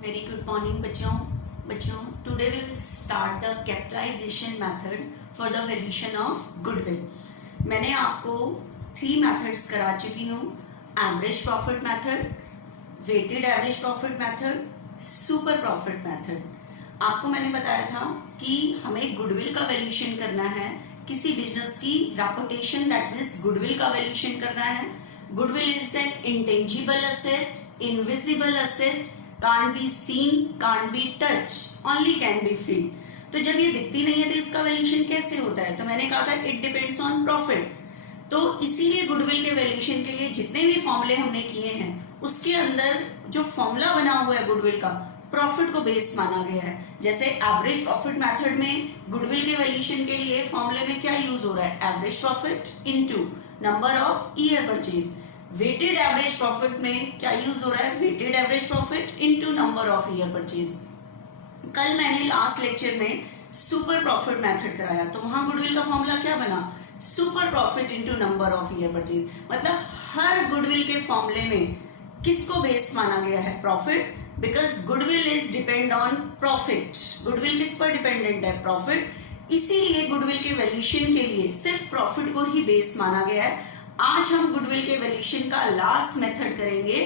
Very good morning बच्चों today we will start the capitalization method for the valuation of goodwill. मैंने आपको 3 methods करा चुकी हूँ, average profit method, weighted average profit method, super profit method. आपको मैंने बताया था कि हमें गुडविल का वैल्यूएशन करना है, किसी बिजनेस की रेपुटेशन दैट मीन्स गुडविल का वैल्यूएशन करना है. Goodwill is an intangible asset, invisible asset, can't be seen, can't be touched, only can be feel. तो जब ये दिखती नहीं है तो इसका वैल्यूएशन कैसे होता है? तो मैंने कहा था इट डिपेंड्स ऑन प्रॉफिट. तो इसीलिए गुडविल के वैल्यूएशन के लिए जितने भी फॉर्मूले हमने किए हैं उसके अंदर जो फॉर्मूला बना हुआ है गुडविल का, प्रॉफिट को बेस माना गया है. जैसे एवरेज प्रॉफिट मेथड में गुडविल के वैल्यूएशन के लिए फॉर्मूले में क्या यूज हो रहा है? Average profit into number of year purchase. Weighted average profit में क्या यूज हो रहा है? Weighted average profit into number of year purchase. कल मैंने लास्ट लेक्चर में सुपर प्रॉफिट मेथड कराया तो वहां गुडविल का फॉर्मूला क्या बना? Super profit into number of year purchase. मतलब हर गुडविल के फॉर्मूले में किसको बेस माना गया है? Profit. Because goodwill is depend on profit. Goodwill किस पर डिपेंडेंट है? प्रॉफिट. इसीलिए गुडविल के वैल्यूएशन के लिए सिर्फ प्रॉफिट को ही बेस माना गया है. आज हम गुडविल के वैल्यूएशन का लास्ट मेथड करेंगे,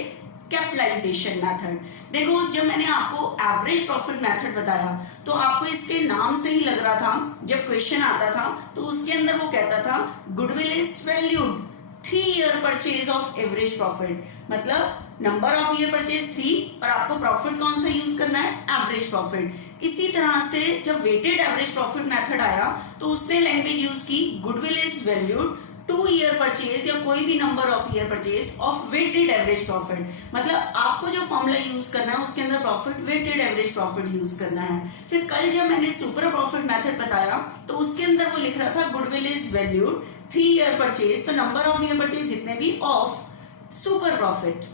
कैपिटलाइजेशन मेथड. देखो, जब मैंने आपको एवरेज प्रॉफिट मेथड बताया तो आपको इसके नाम से ही लग रहा था, जब क्वेश्चन आता था तो उसके अंदर वो कहता था goodwill is valued 3 year purchase of average profit. मतलब नंबर ऑफ ईयर परचेज 3 और आपको प्रॉफिट कौन सा यूज करना है? Average profit. इसी तरह से जब वेटेड एवरेज प्रॉफिट मेथड आया तो उसने लैंग्वेज यूज की goodwill is valued 2 year purchase या कोई भी number of year purchase of weighted average profit. मतलब आपको जो फॉर्मूला यूज करना है उसके अंदर profit, weighted average profit use करना है. फिर कल जब मैंने सुपर प्रॉफिट मेथड बताया तो उसके अंदर वो लिख रहा था goodwill is valued 3 year purchase, तो नंबर ऑफ ईयर परचेज जितने भी ऑफ सुपर प्रॉफिट.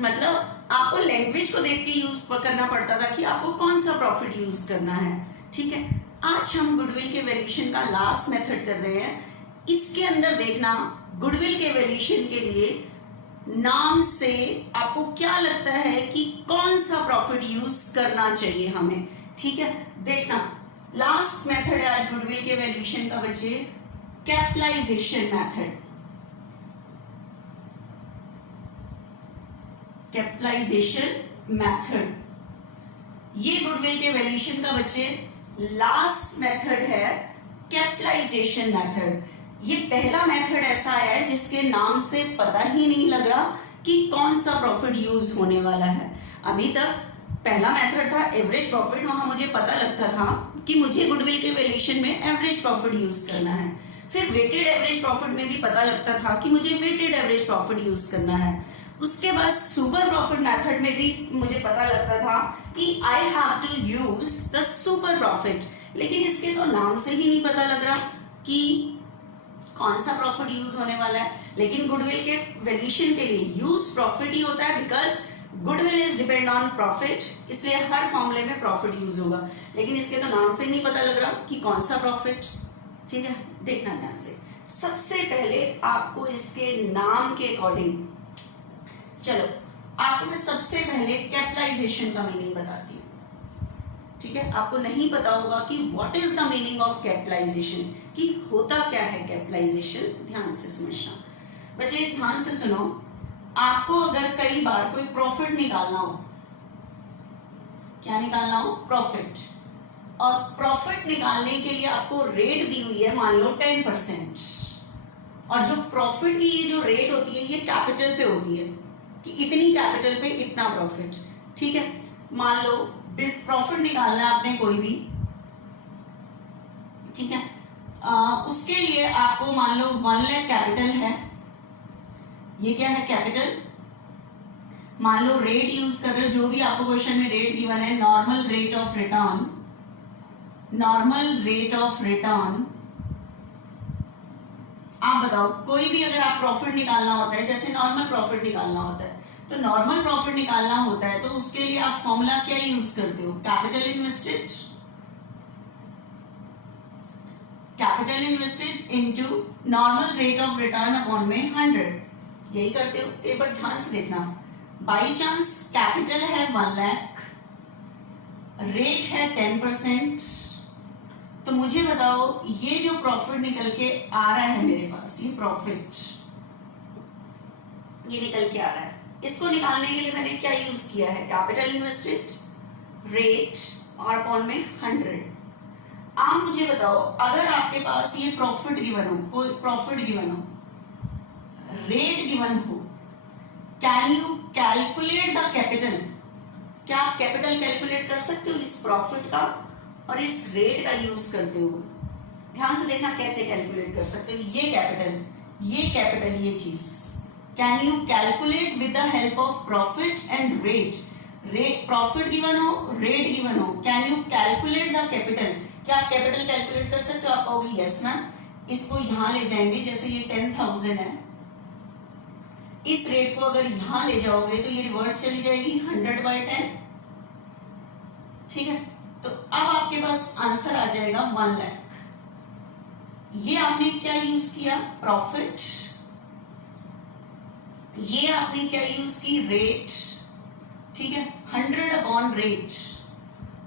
मतलब आपको लैंग्वेज को देख के यूज करना पड़ता था कि आपको कौन सा प्रॉफिट यूज करना है. ठीक है, आज हम गुडविल के वैल्यूएशन का लास्ट मेथड कर रहे हैं. इसके अंदर देखना, गुडविल के वैल्यूएशन के लिए नाम से आपको क्या लगता है कि कौन सा प्रॉफिट यूज करना चाहिए हमें. ठीक है, देखना लास्ट मेथड है आज गुडविल के वैल्यूएशन का बच्चे, कैपिटलाइजेशन मेथड. कैपिटलाइजेशन मेथड ये गुडविल के वैल्यूएशन का बच्चे लास्ट मेथड है, कैपिटलाइजेशन मेथड. ये पहला मेथड ऐसा है जिसके नाम से पता ही नहीं लग रहा कि कौन सा प्रॉफिट यूज होने वाला है. अभी तक पहला मेथड था एवरेज प्रॉफिट, वहां मुझे पता लगता था कि मुझे गुडविल के वैल्यूएशन में एवरेज प्रॉफिट यूज करना है. फिर वेटेड एवरेज प्रॉफिट में भी पता लगता था कि मुझे वेटेड एवरेज प्रॉफिट यूज करना है. उसके बाद सुपर प्रॉफिट मेथड में भी मुझे पता लगता था कि I have to use the super profit. लेकिन इसके तो नाम से ही नहीं पता लग रहा कि कौन सा प्रॉफिट यूज होने वाला है. लेकिन गुडविल के वैल्यूएशन के लिए यूज प्रॉफिट ही होता है, because goodwill is depend on profit, इसलिए हर फॉर्मूले में प्रॉफिट यूज होगा. लेकिन इसके तो नाम से ही नहीं पता लग रहा कि कौन सा प्रॉफिट. ठीक है, देखना ध्यान से. सबसे पहले आपको इसके नाम के अकॉर्डिंग, चलो आपको मैं सबसे पहले कैपिटलाइजेशन का मीनिंग बताती हूँ. ठीक है, आपको नहीं पता होगा कि what is the meaning of capitalization, कि होता क्या है कैपिटलाइजेशन. ध्यान से समझना बच्चे, ध्यान से सुनो. आपको अगर कई बार कोई प्रॉफिट निकालना हो, क्या निकालना हो? प्रॉफिट. और प्रॉफिट निकालने के लिए आपको रेट दी हुई है, मान लो 10%. और जो प्रॉफिट की ये जो रेट होती है ये कैपिटल पे होती है कि इतनी कैपिटल पे इतना प्रॉफिट. ठीक है, मान लो प्रॉफिट निकालना है आपने कोई भी. ठीक है, उसके लिए आपको मान लो 1 लाख कैपिटल है. ये क्या है? कैपिटल. मान लो रेट यूज कर रहे हो, जो भी आपको क्वेश्चन में रेट गिवन है, normal rate of return. Normal rate of return आप बताओ, कोई भी अगर आप प्रॉफिट निकालना होता है, जैसे नॉर्मल प्रॉफिट निकालना होता है, तो नॉर्मल प्रॉफिट निकालना होता है तो उसके लिए आप फॉर्मूला क्या यूज करते हो? Capital invested. Capital invested into normal rate of return upon में 100. यही करते हो. तो एक बार ध्यान से देखना, बाई चांस कैपिटल है 1 लाख रेट है 10%, तो मुझे बताओ ये जो प्रॉफिट निकल के आ रहा है मेरे पास, ये प्रॉफिट ये निकल के आ रहा है, इसको निकालने के लिए मैंने क्या यूज किया है, कैपिटल इन्वेस्टेड, रेट और अपॉन में 100। आप मुझे बताओ अगर आपके पास ये प्रॉफिट गिवन हो, कोई प्रॉफिट गिवन हो, रेट गिवन हो, can you calculate the capital? क्या आप कैपिटल कैलकुलेट कर सकते हो इस प्रॉफिट का और इस रेट का यूज करते हुए? ध्यान से देखना कैसे कैलकुलेट कर सकते हो। ये कैपिटल ये चीज can you calculate with the help of profit and rate? Profit given हो, रेट गिवन हो, can you calculate the capital? क्या आप कैपिटल कैलकुलेट कर सकते हो? आप कहोगे यस मैम। इसको यहां ले जाएंगे, जैसे ये 10,000 है, इस रेट को अगर यहां ले जाओगे तो ये रिवर्स चली जाएगी 100/10, ठीक है। तो अब आपके पास आंसर आ जाएगा 1 लाख। ये आपने क्या यूज किया, प्रॉफिट, ये आपने क्या यूज की, रेट, ठीक है। 100/रेट,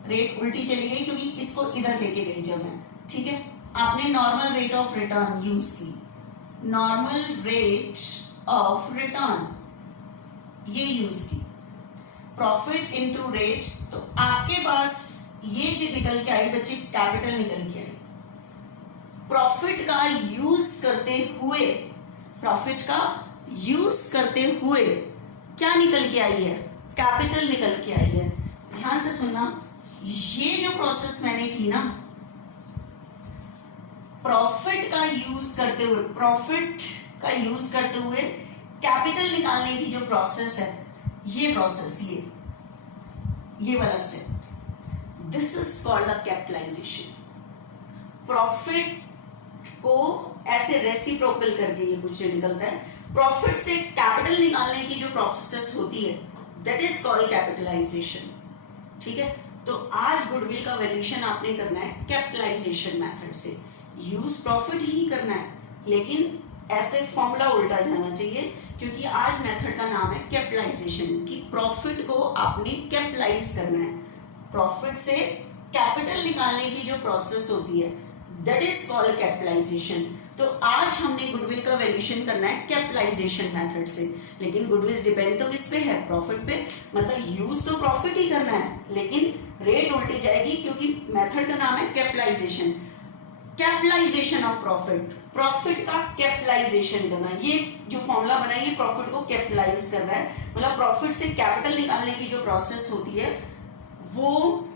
रेट उल्टी चली गई क्योंकि इसको इधर लेके गई जब मैं, ठीक है। आपने normal rate of return use की, नॉर्मल रेट ऑफ रिटर्न ये यूज की, प्रॉफिट इनटू रेट। तो आपके पास ये जो निकल के आई बच्चे, कैपिटल निकल के आई। प्रॉफिट का यूज करते हुए, प्रॉफिट का यूज करते हुए क्या निकल के आई है, कैपिटल निकल के आई है। ध्यान से सुनना, ये जो प्रोसेस मैंने की ना, प्रॉफिट का यूज करते हुए, प्रॉफिट का यूज करते हुए कैपिटल निकालने की जो प्रोसेस है, ये प्रोसेस, ये वाला step, this is called the capitalization. Profit को ऐसे रेसिप्रोकल करके ये कुछ निकलता है, प्रॉफिट से कैपिटल निकालने की जो प्रोसेस होती है, दैट इज कॉल्ड कैपिटलाइजेशन, ठीक है। तो आज गुडविल का वैल्यूएशन आपने करना है कैपिटलाइजेशन मेथड से। यूज प्रॉफिट ही करना है, लेकिन ऐसे फॉर्मूला उल्टा जाना चाहिए, क्योंकि आज मेथड का नाम है कैपिटलाइजेशन, कि प्रॉफिट को आपने कैपिटलाइज करना है। प्रॉफिट से कैपिटल निकालने की जो प्रोसेस होती है, दैट इज कॉल्ड कैपिटलाइजेशन। तो आज हमने गुडविल का वैल्यूएशन करना है कैपिटलाइजेशन मेथड से, लेकिन गुडविल डिपेंड तो किस पे है, प्रॉफिट पे। मतलब यूज तो प्रॉफिट ही करना है, लेकिन रेट उल्टी जाएगी, क्योंकि मेथड का नाम है capitalization. Capitalization of profit, profit का कैपिटलाइजेशन करना, ये जो फॉर्मूला बना है ये प्रॉफिट को कैपिटलाइज कर रहा है, मतलब प्रॉफिट से कैपिटल निकालने की जो प्रोसेस होती है वो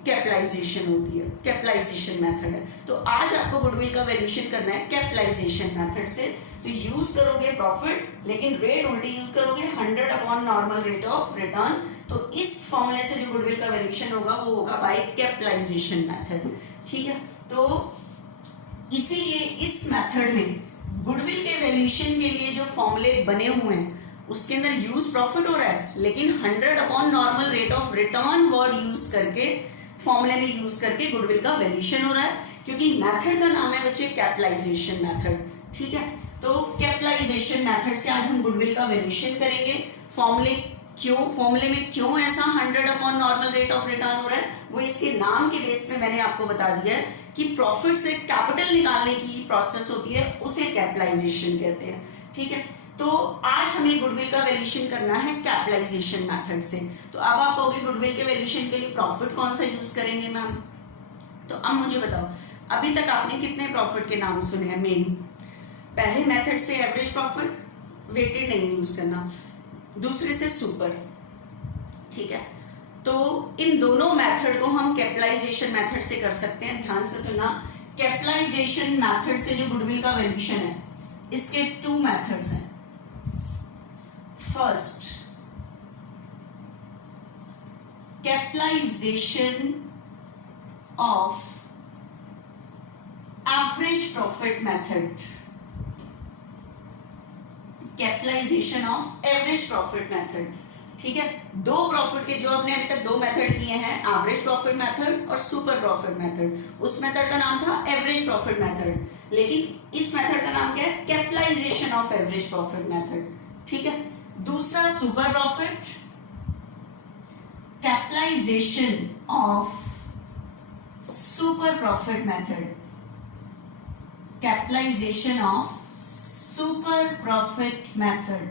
कैपिटलाइजेशन होती है, कैपिटलाइजेशन मेथड है। तो आज आपको गुडविल का वैल्यूएशन करना है कैपिटलाइजेशन मेथड से। तो यूज करोगे प्रॉफिट, लेकिन रेट उल्टी यूज करोगे, 100/नॉर्मल रेट ऑफ रिटर्न। तो इस फॉर्मूले से जो गुडविल का वैल्यूएशन होगा वो होगा बाय कैपिटलाइजेशन मेथड, ठीक है। तो इसीलिए इस मेथड में गुडविल के वैल्यूएशन के लिए जो फॉर्मूले बने हुए हैं उसके अंदर यूज प्रॉफिट हो रहा है, लेकिन 100/नॉर्मल rate of return word use करके, फॉर्मूले में यूज करके गुडविल का वैल्यूएशन हो रहा है, क्योंकि मेथड का नाम है बच्चे कैपिटलाइजेशन मेथड, ठीक है। तो कैपिटलाइजेशन मेथड से आज हम गुडविल का वैल्यूएशन करेंगे। फॉर्मूले में क्यों ऐसा 100/नॉर्मल रेट ऑफ रिटर्न हो रहा है, वो इसके नाम के बेस पे मैंने आपको बता दिया है कि प्रॉफिट से कैपिटल निकालने की प्रोसेस होती है, उसे कैपिटलाइजेशन कहते हैं, ठीक है। तो आज हमें गुडविल का वैल्यूएशन करना है कैपिटलाइजेशन मेथड से। तो अब आप कहोगे गुडविल के वैल्यूएशन के लिए प्रॉफिट कौन सा यूज करेंगे मैम? तो अब मुझे बताओ, अभी तक आपने कितने प्रॉफिट के नाम सुने हैं मेन? पहले मेथड से एवरेज प्रॉफिट, वेटेड नहीं यूज करना, दूसरे से सुपर, ठीक है। तो इन दोनों मेथड को हम कैपिटलाइजेशन मेथड से कर सकते हैं। ध्यान से सुना, कैपिटलाइजेशन मेथड से जो गुडविल का वैल्यूएशन है, इसके 2 मेथड्स हैं। First, capitalization of average profit method, capitalization of average profit method, ठीक है। 2 प्रॉफिट के जो आपने अभी तक 2 मेथड किए हैं, एवरेज प्रॉफिट मेथड और सुपर प्रॉफिट मेथड। उस मेथड का नाम था एवरेज प्रॉफिट मेथड, लेकिन इस मेथड का नाम क्या है, capitalization of average profit method, ठीक है। दूसरा super profit, capitalization of super profit method, capitalization of super profit method,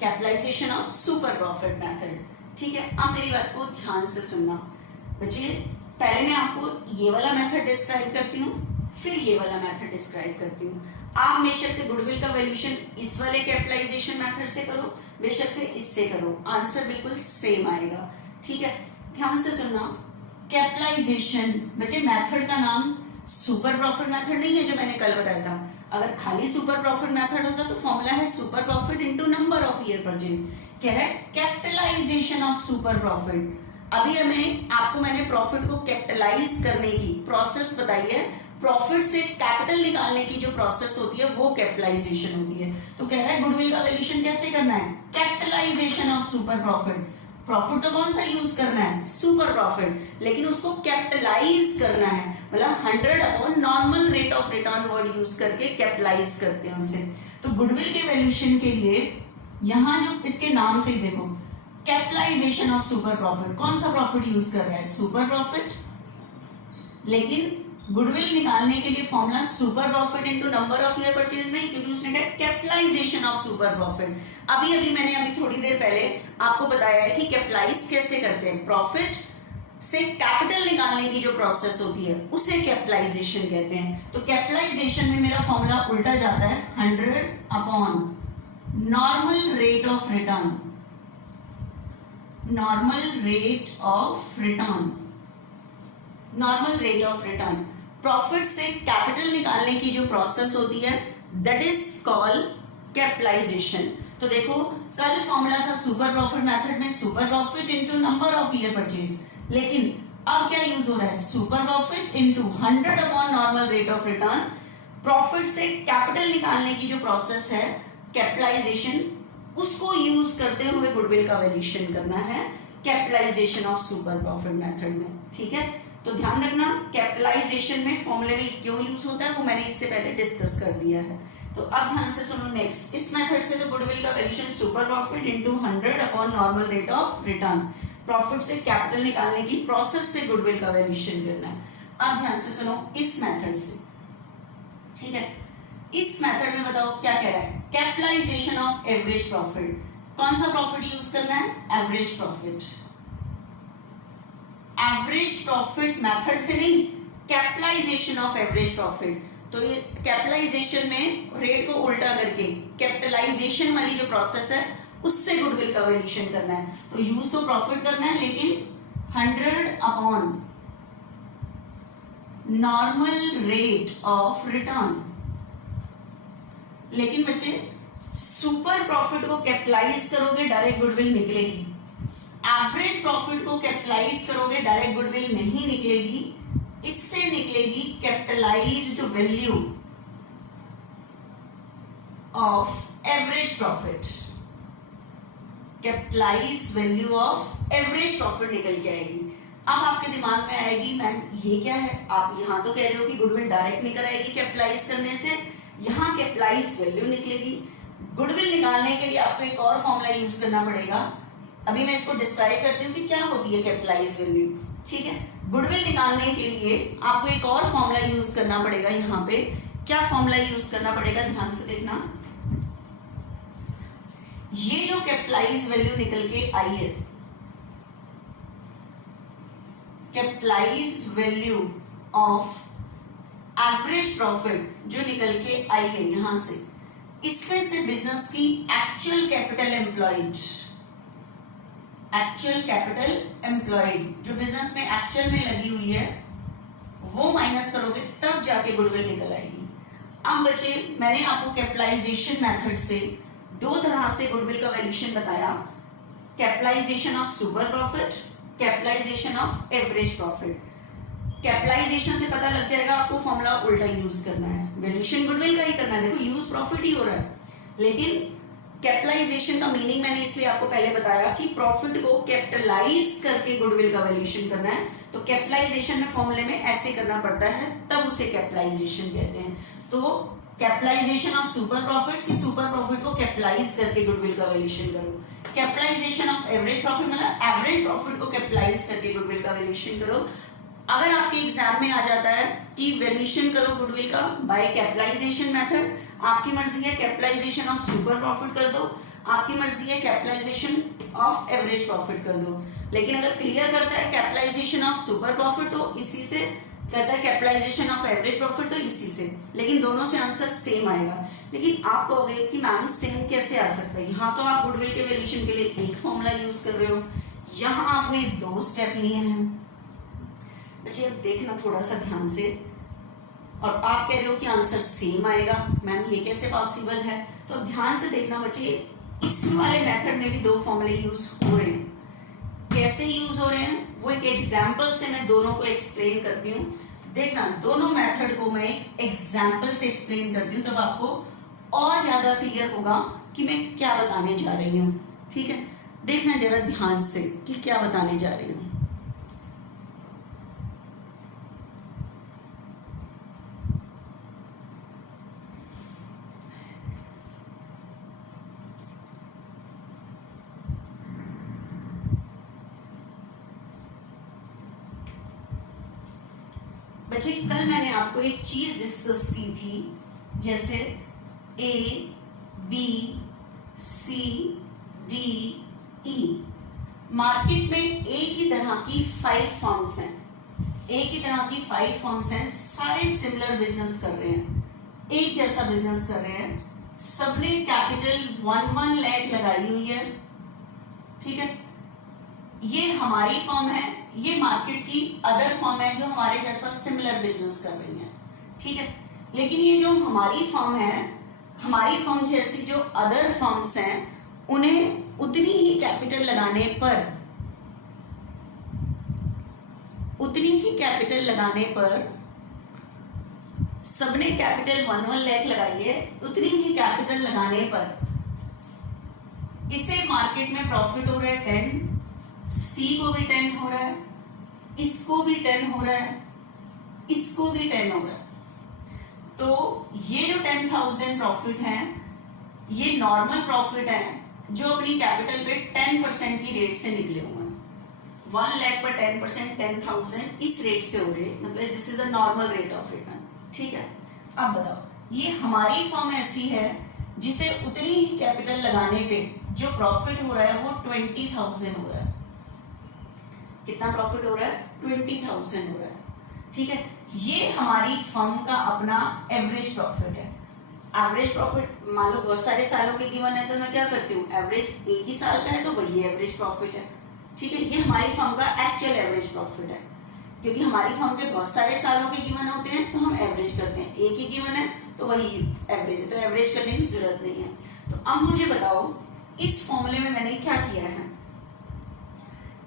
capitalization of super profit method. ठीक है, अब मेरी बात को ध्यान से सुनना बच्चे। पहले मैं आपको ये वाला मेथड डिस्क्राइब करती हूँ, फिर ये वाला मेथड डिस्क्राइब करती हूँ। आप बेशक से गुडविल का वैल्यूएशन इस वाले कैपिटलाइजेशन मेथड से करो, बेशक से इससे करो, आंसर बिल्कुल सेम आएगा। ठीक है, ध्यान से सुनना। कैपिटलाइजेशन बच्चे मेथड का नाम सुपर प्रॉफिट मेथड नहीं है जो मैंने कल बताया था। अगर खाली सुपर प्रॉफिट मेथड होता तो फॉर्मूला है super profit into number of year purchase. कह रहा है कैपिटलाइजेशन ऑफ सुपर प्रॉफिट। अभी हमें आपको मैंने प्रॉफिट को कैपिटलाइज करने की प्रोसेस बताई है। प्रॉफिट से कैपिटल निकालने की जो प्रोसेस होती है वो कैपिटलाइजेशन होती है। तो कह रहा है गुडविल का वैल्यूएशन कैसे करना है, capitalization of super profit. Profit तो कौन सा यूज करना है, सुपर प्रॉफिट, लेकिन उसको कैपिटलाइज करना है, मतलब 100 upon normal rate of return word use करके कैपिटलाइज करते हैं उसे। तो गुडविल के वैल्यूएशन के लिए यहां जो इसके नाम से देखो, कैपिटलाइजेशन ऑफ सुपर प्रॉफिट, कौन सा प्रॉफिट यूज कर रहा है, सुपर प्रॉफिट, लेकिन गुडविल निकालने के लिए formula super profit into number of year purchase नहीं, क्योंकि उसने कहा कैपिटलाइजेशन ऑफ सुपर प्रॉफिट। अभी मैंने थोड़ी देर पहले आपको बताया है कि कैपिटलाइज कैसे करते हैं। प्रॉफिट से कैपिटल निकालने की जो प्रोसेस होती है उसे कैपिटलाइजेशन कहते हैं। तो कैपिटलाइजेशन में मेरा फॉर्मूला उल्टा जाता है, 100 upon normal rate of return, normal rate of return, normal rate of return. Profit से कैपिटल निकालने की जो प्रोसेस होती है दैट इज कॉल्ड कैपिटलाइजेशन। तो देखो कल फॉर्मूला था सुपर प्रॉफिट मेथड में super profit into number of year purchase, लेकिन अब क्या यूज हो रहा है, super profit into 100 upon normal rate of return. Profit से कैपिटल निकालने की जो प्रोसेस है कैपिटलाइजेशन, उसको यूज करते हुए गुडविल का वैल्यूएशन करना है capitalization of super profit method में। ठीक है, तो ध्यान रखना कैपिटलाइजेशन में फॉर्मूले में क्यों यूज होता है वो मैंने इससे पहले डिस्कस कर दिया है। तो अब ध्यान से सुनो नेक्स्ट। इस मेथड से तो गुडविल का valuation super profit into 100 upon normal rate of return, profit से कैपिटल निकालने की प्रोसेस से गुडविल का वैल्यूएशन करना है। अब ध्यान से सुनो इस मेथड से। ठीक है, इस मेथड में बताओ क्या कह रहा है, कैपिटलाइजेशन ऑफ एवरेज प्रॉफिट। कौन सा प्रॉफिट यूज करना है, average profit. Average profit method से नहीं, कैपिटलाइजेशन ऑफ एवरेज प्रॉफिट। तो ये कैपिटलाइजेशन में रेट को उल्टा करके कैपिटलाइजेशन वाली जो प्रोसेस है उससे गुडविल का वैल्यूएशन करना है। तो यूज तो प्रॉफिट करना है, लेकिन 100 upon normal rate of return. लेकिन बच्चे सुपर प्रॉफिट को कैपिटलाइज करोगे डायरेक्ट गुडविल निकलेगी, एवरेज प्रॉफिट को कैपिटलाइज करोगे डायरेक्ट गुडविल नहीं निकलेगी, इससे निकलेगी capitalized value of average profit, capitalize value of average profit निकल के आएगी। अब आपके दिमाग में आएगी मैम ये क्या है, आप यहां तो कह रहे हो कि गुडविल डायरेक्ट निकल आएगी कैपिटलाइज करने से, यहां कैपिटलाइज वैल्यू निकलेगी। गुडविल निकालने के लिए आपको एक और फॉर्मूला यूज करना पड़ेगा। अभी मैं इसको डिस्क्राइब करती हूँ कि क्या होती है कैपिटलाइज वैल्यू। ठीक है, गुडविल निकालने के लिए आपको एक और फॉर्मूला यूज करना पड़ेगा। यहाँ पे क्या फॉर्मूला यूज करना पड़ेगा, ध्यान से देखना। ये जो कैपिटलाइज वैल्यू निकल के आई है, capitalize value of average profit जो निकल के आई है यहां से, इसमें से बिजनेस की actual capital employed, actual capital employed जो बिजनेस में एक्चुअल में लगी हुई है वो माइनस करोगे तब जाके गुडविल निकल आएगी। अब बच्चे मैंने आपको कैपिटलाइजेशन मेथड से दो तरह से गुडविल का वैल्यूएशन बताया, capitalization of super profit, capitalization of average profit. Capitalization से पता लग जाएगा आपको फॉर्मूला उल्टा यूज करना है, वैल्यूएशन गुडविल का ही करना है, देखो यूज प्रॉफिट ही हो रहा है। लेकिन कैपिटलाइजेशन का मीनिंग मैंने इसलिए आपको पहले बताया कि प्रॉफिट को कैपिटलाइज करके गुडविल का वैल्यूएशन करना है। तो कैपिटलाइजेशन में फॉर्मूले में ऐसे करना पड़ता है, तब उसे कैपिटलाइजेशन कहते हैं। तो कैपिटलाइजेशन ऑफ सुपर प्रॉफिट की सुपर प्रॉफिट को कैपिटलाइज करके गुडविल का वैल्यूएशन करो। कैपिटलाइजेशन ऑफ एवरेज प्रॉफिट मतलब एवरेज प्रॉफिट को कैपिटलाइज करके गुडविल का वैल्यूएशन करो। अगर आपके एग्जाम में आ जाता है कि वैल्यूएशन करो गुडविल का बाय कैपिटलाइजेशन मेथड, आपकी मर्जी है कैपिटलाइजेशन ऑफ सुपर प्रॉफिट कर दो, आपकी मर्जी है कैपिटलाइजेशन ऑफ एवरेज प्रॉफिट कर दो। लेकिन अगर क्लियर करता है कैपिटलाइजेशन ऑफ सुपर प्रॉफिट तो इसी से, कहता है कैपिटलाइजेशन ऑफ एवरेज प्रॉफिट तो इसी से, लेकिन दोनों से आंसर सेम आएगा। लेकिन आप कहोगे कि मैम सेम कैसे आ सकता है? यहाँ तो आप गुडविल के वैल्यूएशन के लिए एक फॉर्मूला यूज कर रहे हो, यहाँ आपने 2 स्टेप लिए हैं। बच्चे अब देखना थोड़ा सा ध्यान से, और आप कह रहे हो कि आंसर सेम आएगा, मैम ये कैसे पॉसिबल है? तो अब ध्यान से देखना बच्चे, इसी वाले मेथड में भी 2 फॉर्मूले यूज हो रहे हैं। कैसे यूज हो रहे हैं वो एक एग्जाम्पल से मैं दोनों को एक्सप्लेन करती हूँ। देखना दोनों मेथड को मैं एक एग्जाम्पल से एक्सप्लेन करती हूँ, तब आपको और ज्यादा क्लियर होगा कि मैं क्या बताने जा रही हूँ। ठीक है, देखना जरा ध्यान से कि क्या बताने जा रही हूँ। बच्चे कल मैंने आपको एक चीज डिस्कस की थी, जैसे A B C D E. Market में एक ही तरह की 5 फर्म्स हैं, एक ही तरह की 5 फर्म्स हैं, सारे सिमिलर बिजनेस कर रहे हैं, एक जैसा बिजनेस कर रहे हैं, सबने कैपिटल 1 लाख लगाई हुई है। ठीक है, ये हमारी फर्म है, ये मार्केट की अदर फर्म है जो हमारे जैसा सिमिलर बिजनेस कर रही है। ठीक है, लेकिन ये जो हमारी फर्म है, हमारी फर्म जैसी जो अदर फर्म्स हैं, उन्हें उतनी ही कैपिटल लगाने पर सबने कैपिटल 1 लाख लगाई है, उतनी ही कैपिटल लगाने पर इसे मार्केट में प्रॉफिट हो रहा है 10, सी को भी 10 हो रहा है, इसको भी 10 हो रहा है, इसको भी 10 हो रहा है। तो ये जो 10,000 प्रॉफिट है, ये नॉर्मल प्रॉफिट है जो अपनी कैपिटल पे 10% की रेट से निकले हुए हैं। 1 लाख पर 10%, 10,000 इस रेट से हो रहे हैं, मतलब this is the normal rate of return. ठीक है, अब बताओ, ये हमारी फर्म ऐसी है जिसे उतनी ही कैपिटल लगाने पे जो प्रॉफिट हो रहा है वो 20,000 हो रहा है। कितना प्रॉफिट हो रहा है? 20,000 हो रहा है। ठीक है, ये हमारी फर्म का अपना एवरेज प्रॉफिट है। एवरेज प्रॉफिट मान लो बहुत सारे सालों के गिवन है, तो मैं क्या करती हूँ, एवरेज एक ही साल का है तो वही एवरेज प्रॉफिट है। ठीक है, ये हमारी फर्म का एक्चुअल एवरेज प्रॉफिट है, क्योंकि हमारी फर्म के बहुत सारे सालों के गिवन होते हैं तो हम एवरेज करते हैं, एक ही गिवन है तो वही एवरेज है, तो एवरेज करने की जरूरत नहीं है। तो अब मुझे बताओ, इस फॉर्मूले में मैंने क्या किया है,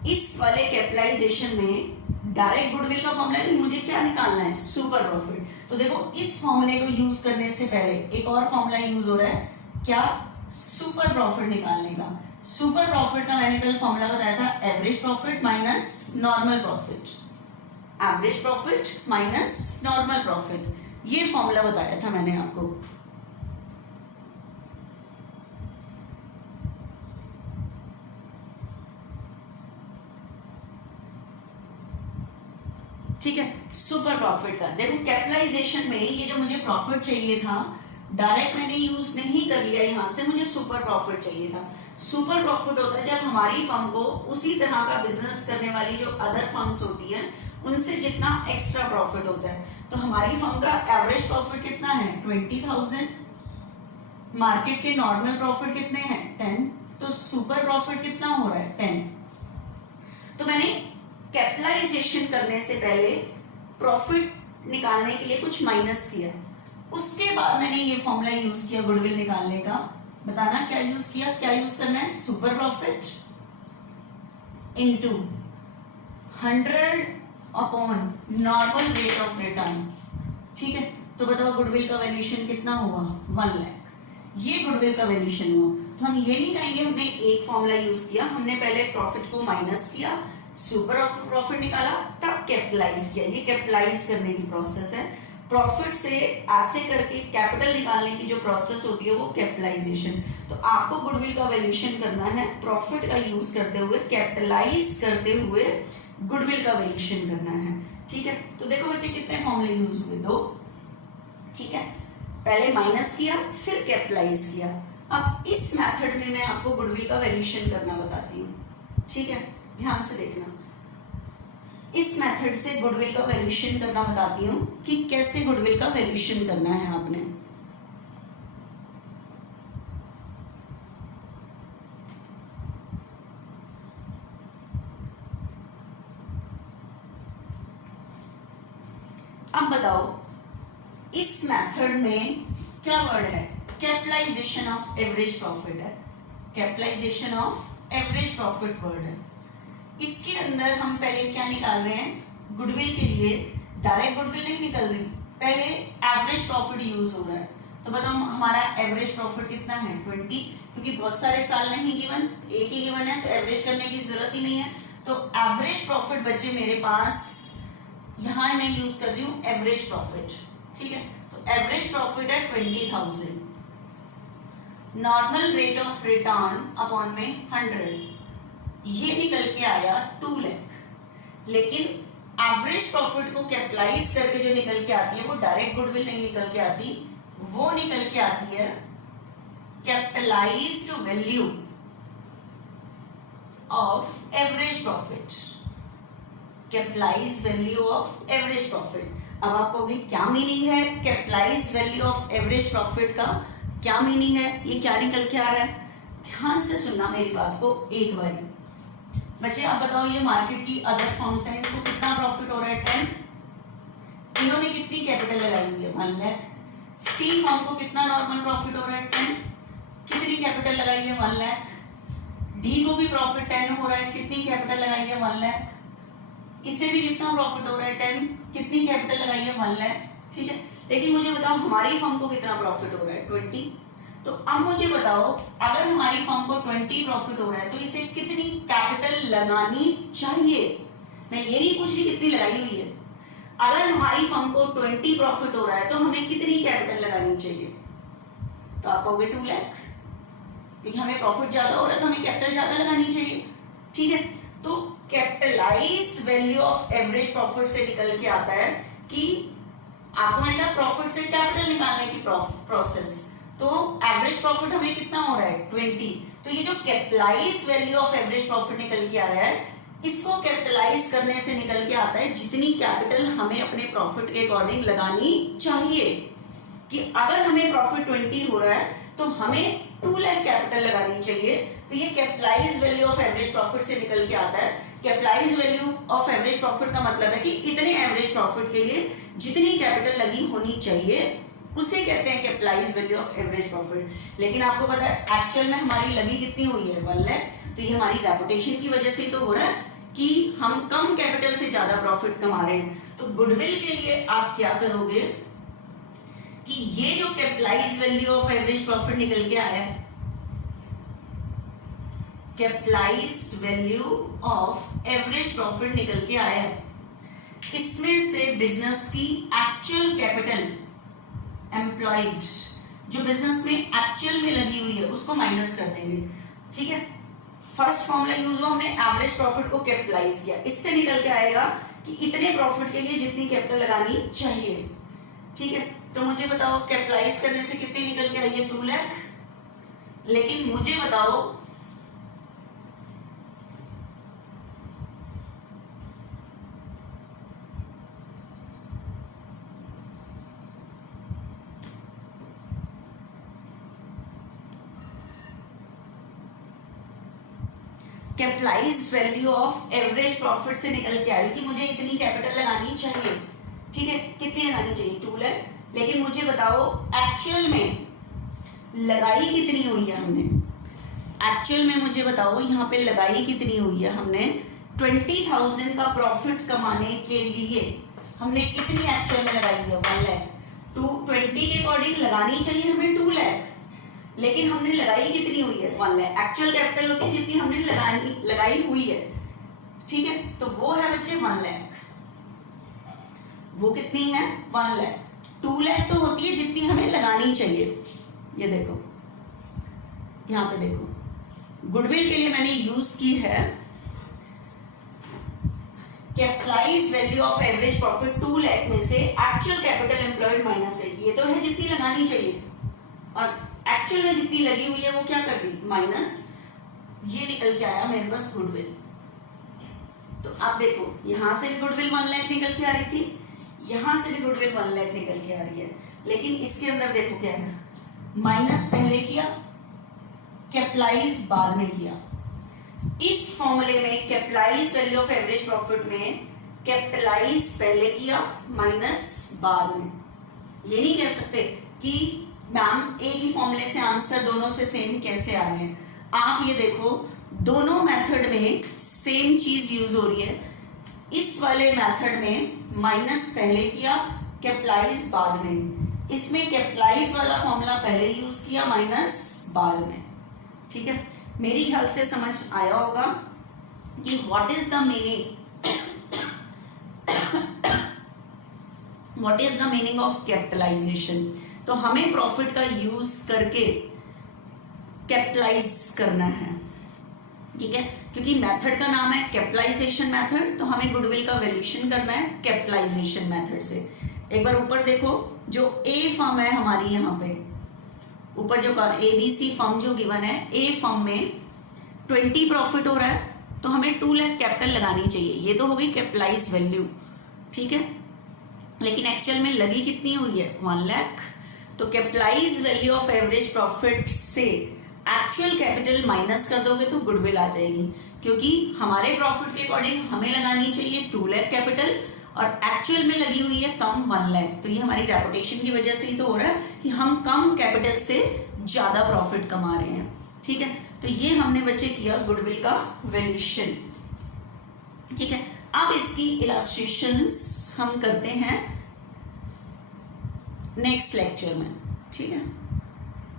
इस वाले कैपिटलाइजेशन में डायरेक्ट गुडविल का फॉर्मूला नहीं, मुझे क्या निकालना है, सुपर प्रॉफिट। तो देखो इस फॉर्मूले को यूज करने से पहले एक और फॉर्मूला यूज हो रहा है, क्या, सुपर प्रॉफिट निकालने का। सुपर प्रॉफिट का मैंने कल फॉर्मूला बताया था, average profit minus normal profit, average profit minus normal profit, ये फॉर्मूला बताया था मैंने आपको। ठीक है, सुपर प्रॉफिट का देखो, कैपिटलाइजेशन में ये जो मुझे प्रॉफिट चाहिए था, डायरेक्ट मैंने यूज नहीं कर लिया, यहां से मुझे सुपर प्रॉफिट चाहिए था। सुपर प्रॉफिट होता है जब हमारी फर्म को उसी तरह का बिजनेस करने वाली जो अदर फर्म्स होती है उनसे जितना एक्स्ट्रा प्रॉफिट होता है। तो हमारी फर्म का एवरेज प्रॉफिट कितना है, 20,000, मार्केट के नॉर्मल प्रॉफिट कितने हैं, 10, तो सुपर प्रॉफिट कितना हो रहा है, 10। तो मैंने कैपिटलाइजेशन करने से पहले प्रॉफिट निकालने के लिए कुछ माइनस किया, उसके बाद मैंने ये फॉर्मूला यूज किया गुडविल निकालने का। बताना क्या यूज किया, क्या यूज करना है, super profit into 100 upon normal rate of return. ठीक है, तो बताओ गुडविल का वैल्यूएशन कितना हुआ, 1 लाख, ये गुडविल का वैल्यूएशन हुआ। तो हम ये नहीं कहेंगे हमने एक फॉर्मूला यूज किया, हमने पहले प्रॉफिट को माइनस किया, सुपर प्रॉफिट निकाला, तब कैपिटलाइज किया। ये कैपिटलाइज करने की प्रोसेस है। प्रॉफिट से ऐसे करके कैपिटल निकालने की जो प्रोसेस होती है वो कैपिटलाइजेशन। तो आपको गुडविल का वैल्यूएशन करना है, प्रॉफिट का यूज करते हुए, कैपिटलाइज करते हुए गुडविल का वैल्यूएशन करना है। ठीक है, तो देखो बच्चे कितने फॉर्मूले यूज हुए, 2। ठीक है, पहले माइनस किया फिर कैपिटलाइज किया। अब इस मेथड में मैं आपको गुडविल का वैल्यूएशन करना बताती हूँ। ठीक है, ध्यान से देखना, इस मेथड से गुडविल का वैल्यूएशन करना बताती हूँ कि कैसे गुडविल का वैल्यूएशन करना है आपने। अब बताओ इस मेथड में क्या वर्ड है, कैपिटलाइजेशन ऑफ एवरेज प्रॉफिट है, capitalization of average profit word है। इसके अंदर हम पहले क्या निकाल रहे हैं, गुडविल के लिए डायरेक्ट गुडविल नहीं निकल रही, पहले एवरेज प्रॉफिट यूज हो रहा है। तो बताओ हमारा एवरेज प्रॉफिट कितना है, 20, क्योंकि बहुत सारे साल नहीं गिवन, एक ही गिवन है तो एवरेज करने की जरूरत ही नहीं है। तो एवरेज प्रॉफिट बच्चे मेरे पास, यहां मैं यूज कर रही हूं एवरेज प्रॉफिट। ठीक है, तो एवरेज प्रॉफिट है 20,000, normal rate of return upon में 100, ये निकल के आया 2 लाख। लेकिन एवरेज प्रॉफिट को कैपिटलाइज करके जो निकल के आती है वो डायरेक्ट गुडविल नहीं निकल के आती, वो निकल के आती है capitalised value of average profit, capitalised value of average profit. अब आप कहोगे क्या मीनिंग है capitalised value of average profit का, क्या मीनिंग है, ये क्या निकल के आ रहा है? ध्यान से सुनना मेरी बात को एक बारी। बच्चे आप बताओ ये मार्केट की अदर फर्म्स हैं, इसको कितना प्रॉफिट हो रहा है, 10। इन्होंने कितनी कैपिटल लगाई हुई है, 1 लाख। सी फर्म को कितना नॉर्मल प्रॉफिट हो रहा है, 10। कितनी कैपिटल लगाई है, 1 लाख। डी को भी प्रॉफिट 10 हो रहा है, कितनी कैपिटल लगाई है, 1 लाख। इसे भी कितना प्रॉफिट हो रहा है, 10। कितनी कैपिटल लगाई है, 1 लाख। ठीक है, लेकिन मुझे बताओ हमारी फर्म को कितना प्रॉफिट हो रहा है, 20। तो अब मुझे बताओ अगर हमारी फर्म को 20 प्रॉफिट हो रहा है तो इसे कितनी कैपिटल लगानी चाहिए। मैं ये नहीं पूछ रही कितनी लगाई हुई है, अगर हमारी फर्म को 20 प्रॉफिट हो रहा है तो हमें कितनी कैपिटल लगानी चाहिए। तो आप कहोगे 2 लाख, क्योंकि हमें प्रॉफिट ज्यादा हो रहा है तो हमें कैपिटल ज्यादा लगानी चाहिए। ठीक है, तो capitalize value of average profit से निकल के आता है कि आपको मैंने कहा प्रॉफिट से कैपिटल निकालने की प्रोसेस, तो एवरेज प्रॉफिट हमें कितना हो रहा है, 20। तो ये जो capitalize value of average profit निकल के आया है, इसको कैपिटलाइज करने से निकल के आता है जितनी कैपिटल हमें अपने प्रॉफिट के अकॉर्डिंग लगानी चाहिए। कि अगर हमें प्रॉफिट 20 हो रहा है तो हमें 2 लाख कैपिटल लगानी चाहिए। तो ये capitalize value of average profit से निकल के आता है। Capitalize value of average profit का मतलब है कि इतने एवरेज प्रॉफिट के लिए जितनी कैपिटल लगी होनी चाहिए उसे कहते हैं capitalize value of average profit. लेकिन आपको पता है एक्चुअल में हमारी लगी कितनी हुई है, 1 लाख। तो ये हमारी रेपुटेशन की वजह से तो हो रहा है कि हम कम कैपिटल से ज्यादा प्रॉफिट कमा रहे हैं। तो गुडविल के लिए आप क्या करोगे कि ये जो capitalize value of average profit निकल के आया है, capitalize value of average profit निकल के आया है, इसमें से बिजनेस की एक्चुअल कैपिटल एम्प्लॉयड जो बिजनेस में एक्चुअल में लगी हुई है उसको माइनस कर देंगे। ठीक है, फर्स्ट फॉर्मूला यूज हुआ, हमने एवरेज प्रॉफिट को कैपिटलाइज किया, इससे निकल के आएगा कि इतने प्रॉफिट के लिए जितनी कैपिटल लगानी चाहिए। ठीक है, तो मुझे बताओ कैपिटलाइज करने से कितनी निकल के आई है, 2 लाख। लेकिन मुझे बताओ capitalize value of average profit से निकल के आई कि मुझे इतनी कैपिटल लगानी चाहिए। ठीक है, कितनी लगानी चाहिए, 2 लाख। लेकिन मुझे बताओ एक्चुअल में लगाई कितनी हुई है हमने, एक्चुअल में मुझे बताओ यहाँ पे लगाई कितनी हुई है हमने। 20,000 का प्रॉफिट कमाने के लिए हमने कितनी एक्चुअल में लगाई है, 1 लाख। 20 के अकॉर्डिंग लगानी चाहिए हमें 2 लाख, लेकिन हमने लगाई कितनी हुई है, 1 लाख। एक्चुअल कैपिटल होती है जितनी हमने लगाई हुई है। ठीक है, तो वो है बच्चे 1 लाख। वो कितनी है, 1 लाख। 2 लाख तो होती है जितनी हमें लगानी चाहिए। ये देखो, यहां पे देखो, गुडविल के लिए मैंने यूज की है capitalize value of average profit 2 lakh में से एक्चुअल कैपिटल एम्प्लॉयड माइनस है। ये तो है जितनी लगानी चाहिए, और एक्चुअल में जितनी लगी हुई है वो क्या कर दी, माइनस। ये निकल के आया मेरे पास गुडविल। तो आप देखो, यहां से भी गुडविल 1 लाख निकल के आ रही थी, यहां से भी गुडविल 1 लाख निकल के आ रही है, लेकिन इसके अंदर देखो क्या है, माइनस पहले किया, कैपिटलाइज बाद में किया। इस फॉर्मूले में capitalize value of average profit में कैपिटलाइज पहले किया, माइनस बाद में। ये नहीं कह सकते कि मैम एक ही फॉर्मूले से आंसर दोनों से सेम कैसे आ रहे हैं। आप ये देखो, दोनों मेथड में सेम चीज यूज हो रही है। इस वाले मेथड में माइनस पहले किया, कैपिटलाइज बाद में। इसमें कैपिटलाइज वाला फॉर्मूला पहले यूज किया, माइनस बाद में। ठीक है, मेरी ख्याल से समझ आया होगा कि what is the meaning of capitalization. तो हमें प्रॉफिट का यूज करके कैपिटलाइज करना है, ठीक है, क्योंकि मेथड का नाम है कैपिटलाइजेशन मेथड, तो हमें गुडविल का वैल्यूएशन करना है कैपिटलाइजेशन मेथड से। एक बार ऊपर देखो, जो ए फर्म है हमारी, यहाँ पे ऊपर जो ABC फर्म जो गिवन है, ए फर्म में 20 प्रॉफिट हो रहा है, तो हमें 2 लाख कैपिटल लगानी चाहिए। ये तो हो गई कैपिटलाइज वैल्यू, ठीक है, लेकिन एक्चुअल में लगी कितनी हुई है, 1 लाख। तो capitalize value of average profit से एक्चुअल कैपिटल माइनस कर दोगे तो गुडविल आ जाएगी, क्योंकि हमारे प्रॉफिट के अकॉर्डिंग हमें लगानी चाहिए 2 लाख कैपिटल, और एक्चुअल में लगी हुई है कम 1 लाख। तो ये हमारी रेपुटेशन की वजह से ही तो हो रहा है कि हम कम कैपिटल से ज्यादा प्रॉफिट कमा रहे हैं। ठीक है, तो ये हमने बच्चे किया गुडविल का वैल्यूएशन। ठीक है, अब इसकी इलस्ट्रेशंस हम करते हैं नेक्स्ट लेक्चर में। ठीक है।